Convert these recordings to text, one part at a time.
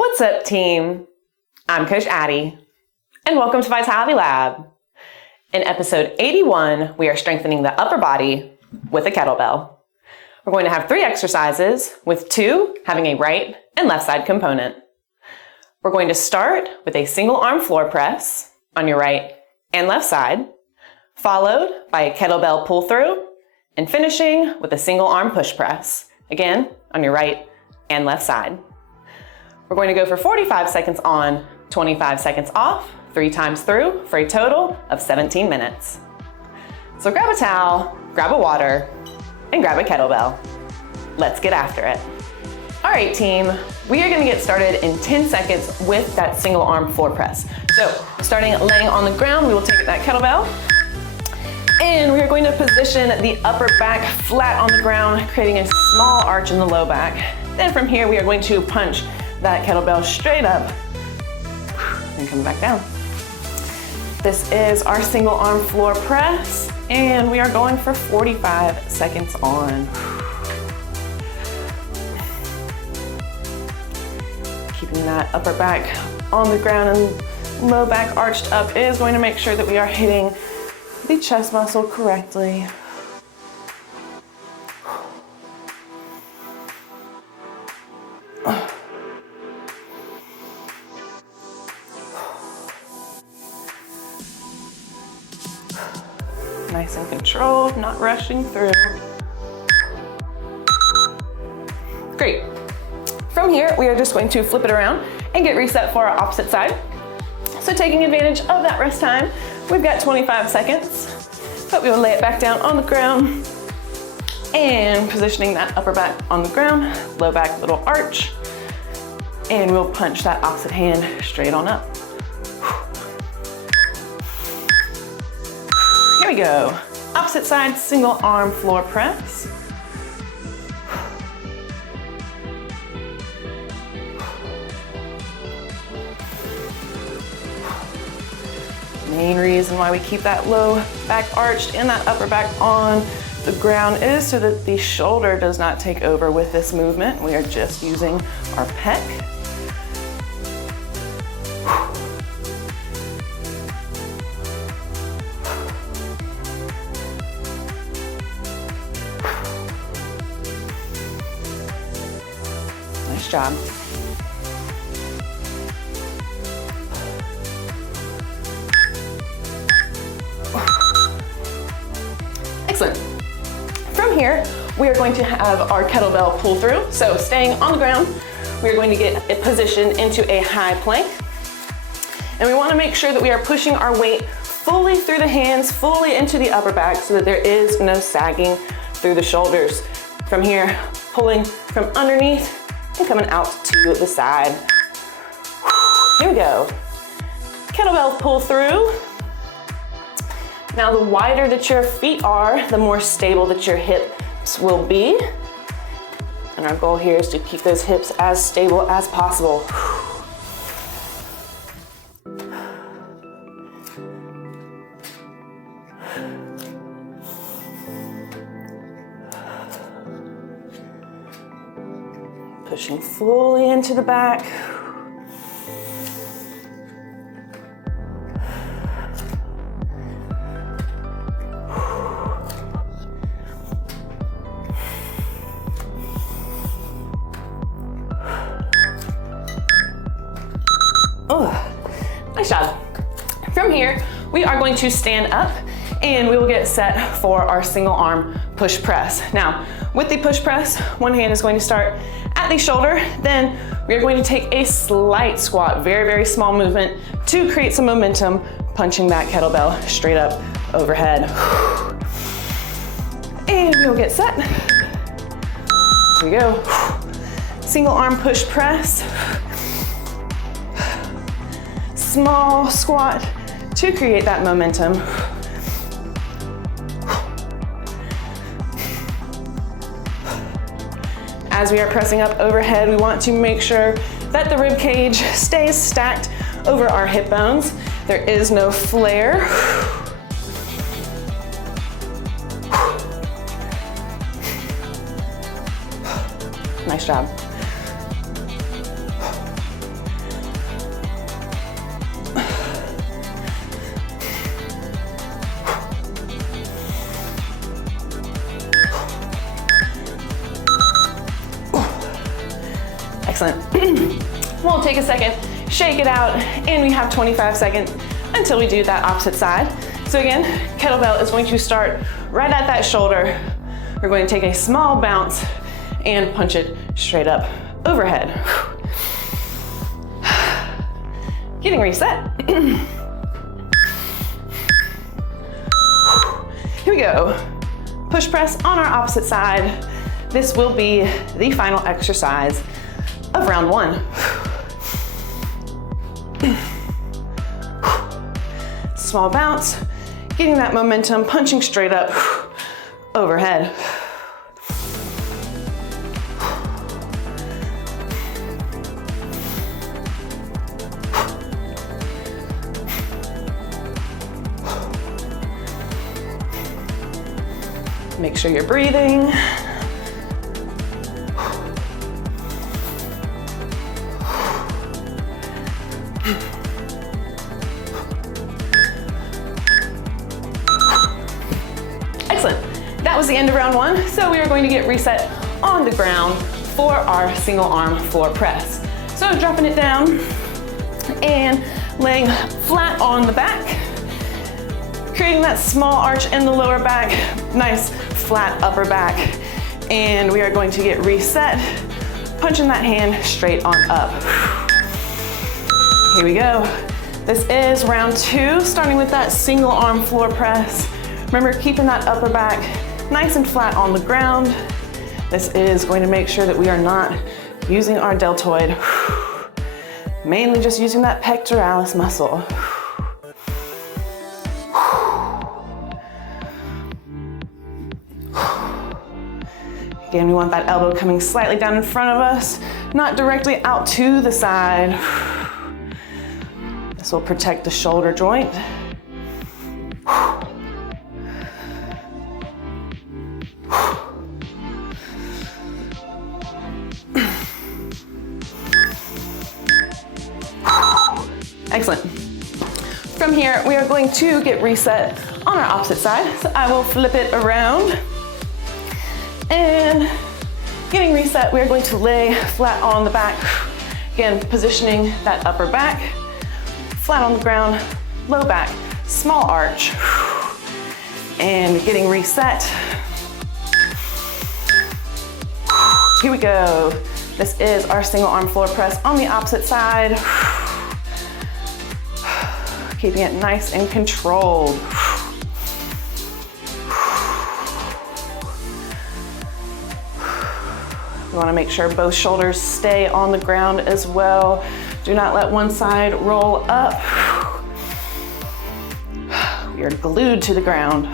What's up, team? I'm Coach Addie, and welcome to Vitality Lab. In episode 81, we are strengthening the upper body with a kettlebell. We're going to have 3 exercises, with 2 having a right and left side component. We're going to start with a single arm floor press on your right and left side, followed by a kettlebell pull through, and finishing with a single arm push press, again on your right and left side. We're going to go for 45 seconds on, 25 seconds off, 3 times through for a total of 17 minutes. So grab a towel, grab a water, and grab a kettlebell. Let's get after it. All right, team, we are going to get started in 10 seconds with that single arm floor press. So starting laying on the ground, we will take that kettlebell, and we are going to position the upper back flat on the ground, creating a small arch in the low back. Then from here, we are going to punch that kettlebell straight up and come back down. This is our single arm floor press, and we are going for 45 seconds on. Keeping that upper back on the ground and low back arched up is going to make sure that we are hitting the chest muscle correctly. Nice and controlled, not rushing through. Great. From here, we are just going to flip it around and get reset for our opposite side. So taking advantage of that rest time, we've got 25 seconds, but we will lay it back down on the ground and positioning that upper back on the ground, low back little arch, and we'll punch that opposite hand straight on up. Here we go. Opposite side single arm floor press. Main reason why we keep that low back arched and that upper back on the ground is so that the shoulder does not take over with this movement. We are just using our pec. Nice job. Excellent. From here, we are going to have our kettlebell pull through. So staying on the ground, we are going to get it positioned into a high plank. And we want to make sure that we are pushing our weight fully through the hands, fully into the upper back so that there is no sagging through the shoulders. From here, pulling from underneath and coming out to the side. Here we go. Kettlebell pull through. Now, the wider that your feet are, the more stable that your hips will be. And our goal here is to keep those hips as stable as possible. Pushing fully into the back. Oh, nice job. From here, we are going to stand up and we will get set for our single arm push press. Now, with the push press, one hand is going to start at the shoulder, then we are going to take a slight squat, very, very small movement to create some momentum, punching that kettlebell straight up overhead. And we'll get set. Here we go. Single arm push press. Small squat to create that momentum. As we are pressing up overhead, we want to make sure that the rib cage stays stacked over our hip bones. There is no flare. Nice job. We'll take a second, shake it out, and we have 25 seconds until we do that opposite side. So again, kettlebell is going to start right at that shoulder. We're going to take a small bounce and punch it straight up overhead. Getting reset. Here we go. Push press on our opposite side. This will be the final exercise of round one. Small bounce, getting that momentum, punching straight up overhead. Make sure you're breathing. Excellent. That was the end of round one. So we are going to get reset on the ground for our single arm floor press. So dropping it down and laying flat on the back, creating that small arch in the lower back, nice flat upper back. And we are going to get reset, punching that hand straight on up. Here we go. This is round two, starting with that single arm floor press. Remember, keeping that upper back nice and flat on the ground. This is going to make sure that we are not using our deltoid, mainly just using that pectoralis muscle. Again, we want that elbow coming slightly down in front of us, not directly out to the side. This will protect the shoulder joint. Excellent. From here, we are going to get reset on our opposite side. So I will flip it around. And getting reset, we are going to lay flat on the back. Again, positioning that upper back, flat on the ground, low back, small arch. And getting reset. Here we go. This is our single arm floor press on the opposite side. Keeping it nice and controlled. You want to make sure both shoulders stay on the ground as well. Do not let one side roll up. We are glued to the ground.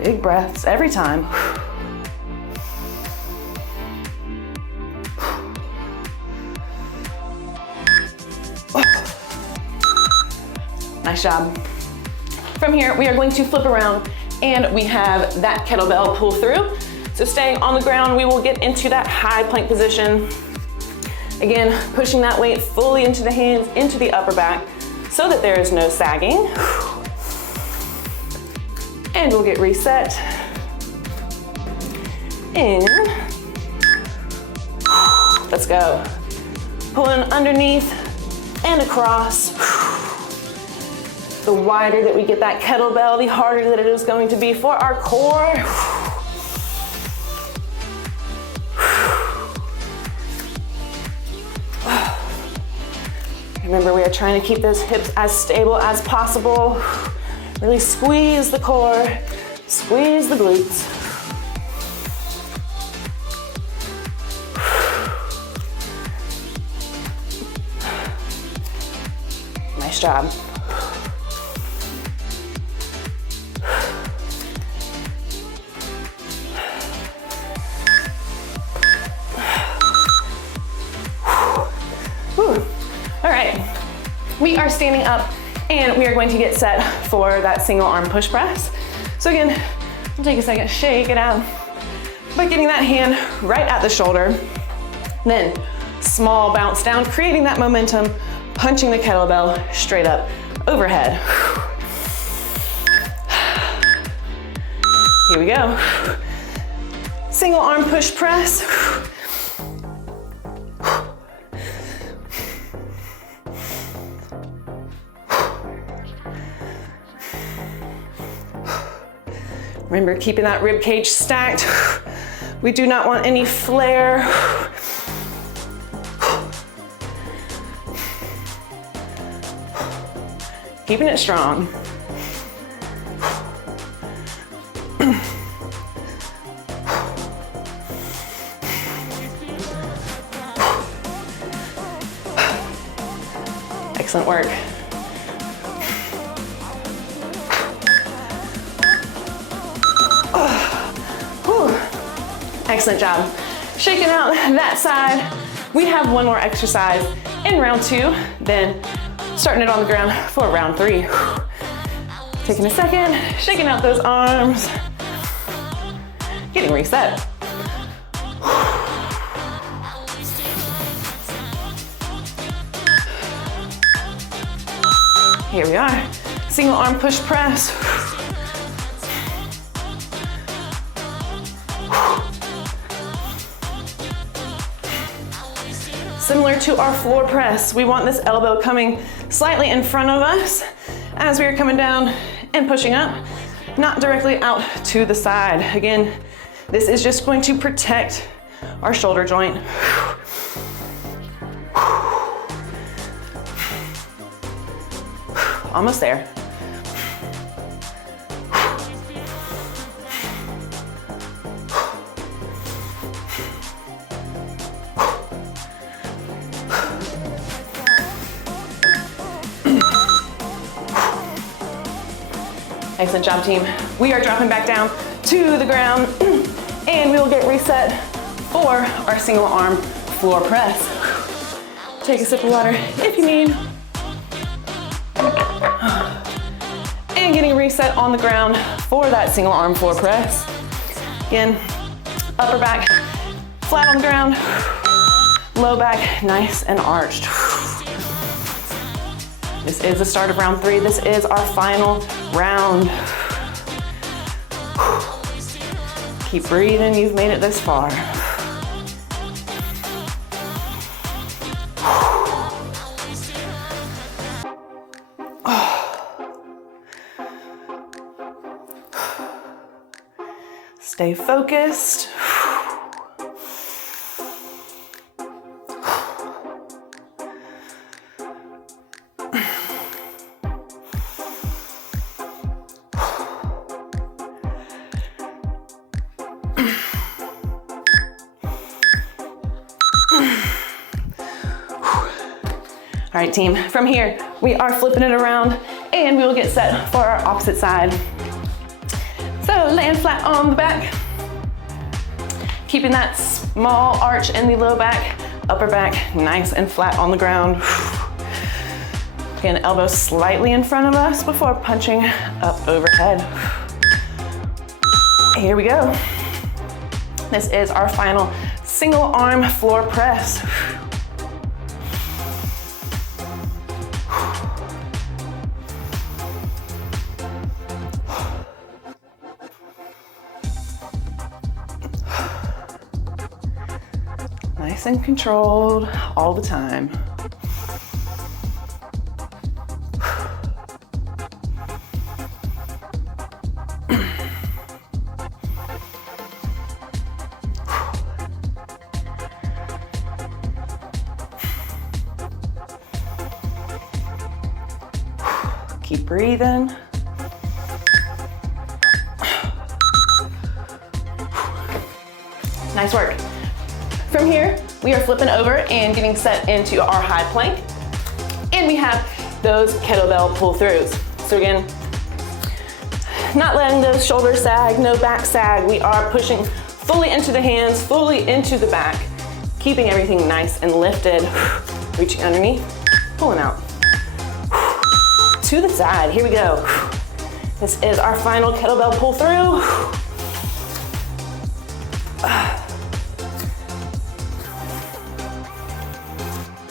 Big breaths every time. Nice job. From here, we are going to flip around and we have that kettlebell pull through. So staying on the ground, we will get into that high plank position. Again, pushing that weight fully into the hands, into the upper back, so that there is no sagging. And we'll get reset. In. Let's go. Pulling underneath and across. The wider that we get that kettlebell, the harder that it is going to be for our core. Remember, we are trying to keep those hips as stable as possible. Really squeeze the core, squeeze the glutes. Nice job. All right, we are standing up and we are going to get set for that single arm push press. So again, we'll take a second, shake it out by getting that hand right at the shoulder. Then small bounce down, creating that momentum, punching the kettlebell straight up overhead. Here we go. Single arm push press. Remember, keeping that rib cage stacked. We do not want any flare. Keeping it strong. Excellent work. Excellent job. Shaking out that side. We have one more exercise in round 2, then starting it on the ground for round 3. Taking a second, shaking out those arms, getting reset. Here we are, single arm push press. Similar to our floor press, we want this elbow coming slightly in front of us as we are coming down and pushing up, not directly out to the side. Again, this is just going to protect our shoulder joint. Almost there. Excellent job, team. We are dropping back down to the ground and we will get reset for our single arm floor press. Take a sip of water if you need. And getting reset on the ground for that single arm floor press. Again, upper back flat on the ground, low back nice and arched. This is the start of round 3. This is our final round. Keep breathing, you've made it this far. Stay focused. All right, team, from here, we are flipping it around and we will get set for our opposite side. So land flat on the back, keeping that small arch in the low back, upper back nice and flat on the ground. Again, elbows slightly in front of us before punching up overhead. Here we go. This is our final single arm floor press. Nice and controlled all the time. Keep breathing. Nice work. From here, we are flipping over and getting set into our high plank. And we have those kettlebell pull throughs. So again, not letting those shoulders sag, no back sag. We are pushing fully into the hands, fully into the back, keeping everything nice and lifted. Reaching underneath, pulling out. To the side, here we go. This is our final kettlebell pull through.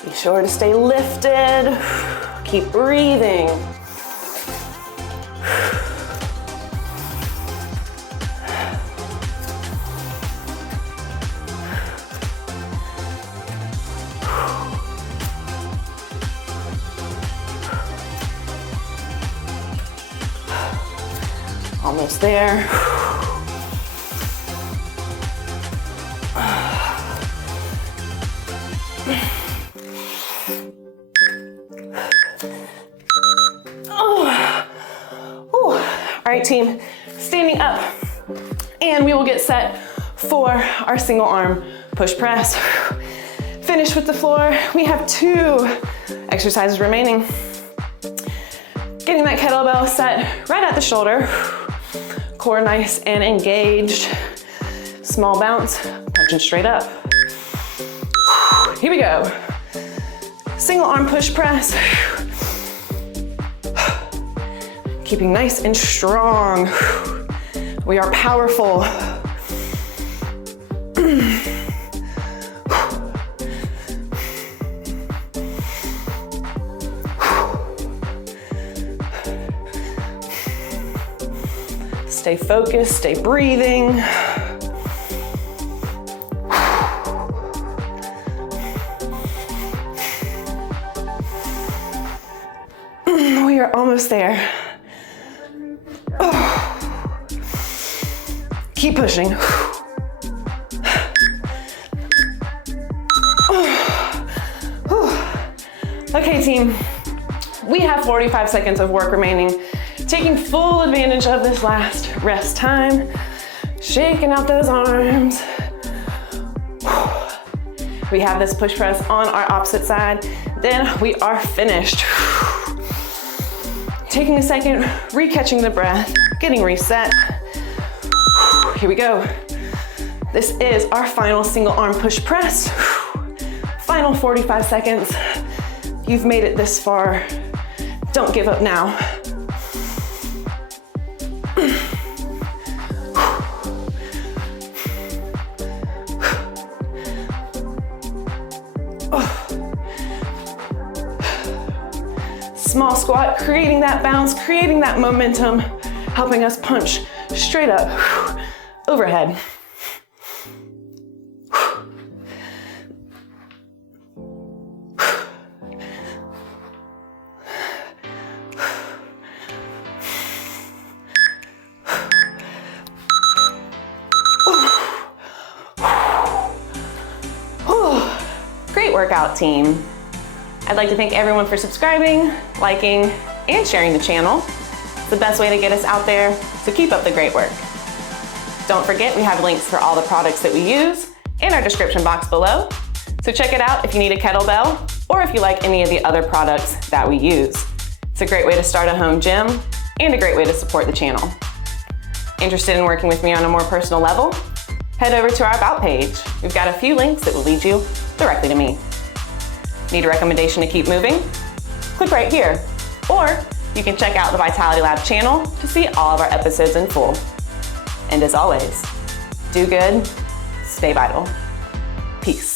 Be sure to stay lifted. Keep breathing. Almost there. All right, team, standing up, and we will get set for our single arm push press. Finish with the floor. We have 2 exercises remaining. Getting that kettlebell set right at the shoulder. Core nice and engaged. Small bounce, punching straight up. Here we go. Single arm push press. Keeping nice and strong. We are powerful. Stay focused, stay breathing. We are almost there. Keep pushing. Okay, team, we have 45 seconds of work remaining. Taking full advantage of this last rest time. Shaking out those arms. We have this push press on our opposite side. Then we are finished. Taking a second, re-catching the breath, getting reset. Here we go. This is our final single arm push press. Final 45 seconds. You've made it this far. Don't give up now. Small squat, creating that bounce, creating that momentum, helping us punch straight up, overhead. Great workout, team. I'd like to thank everyone for subscribing, liking, and sharing the channel. It's the best way to get us out there, so keep up the great work. Don't forget, we have links for all the products that we use in our description box below. So check it out if you need a kettlebell or if you like any of the other products that we use. It's a great way to start a home gym and a great way to support the channel. Interested in working with me on a more personal level? Head over to our About page. We've got a few links that will lead you directly to me. Need a recommendation to keep moving? Click right here. Or you can check out the Vitality Lab channel to see all of our episodes in full. And as always, do good, stay vital. Peace.